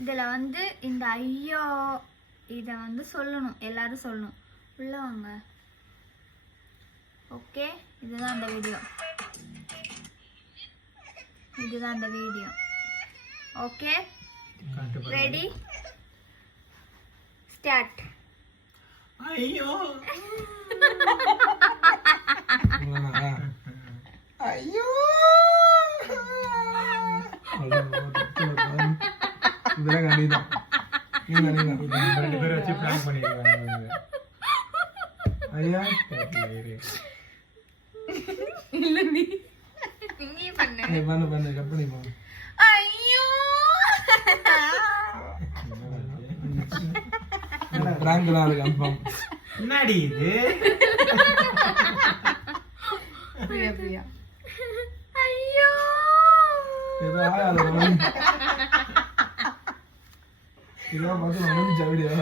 இதில் வந்து இந்த ஐயோ இதை வந்து சொல்லணும், எல்லாரும் சொல்லணும். உள்ள வாங்க. ஓகே, இதுதான் அந்த வீடியோ. இதுதான் அந்த வீடியோ. Okay, ready, start. ஐயோ ஐயோ இதெல்லாம் கண்டிதான் ரெண்டு பேரும் வச்சு பிளான் பண்ணிருக்காங்க. ஐயா இல்ல நீ பண்ணு பண்ணு கட் பண்ணிப்போ. ஐயோ பிராங்க் தான் அது கன்ஃபார்ம். என்னடி இது? பிரியா பிரியா ஐயோ ஏதோ ஆயா இதெல்லாம் பார்த்து நம்ம ஜாலியா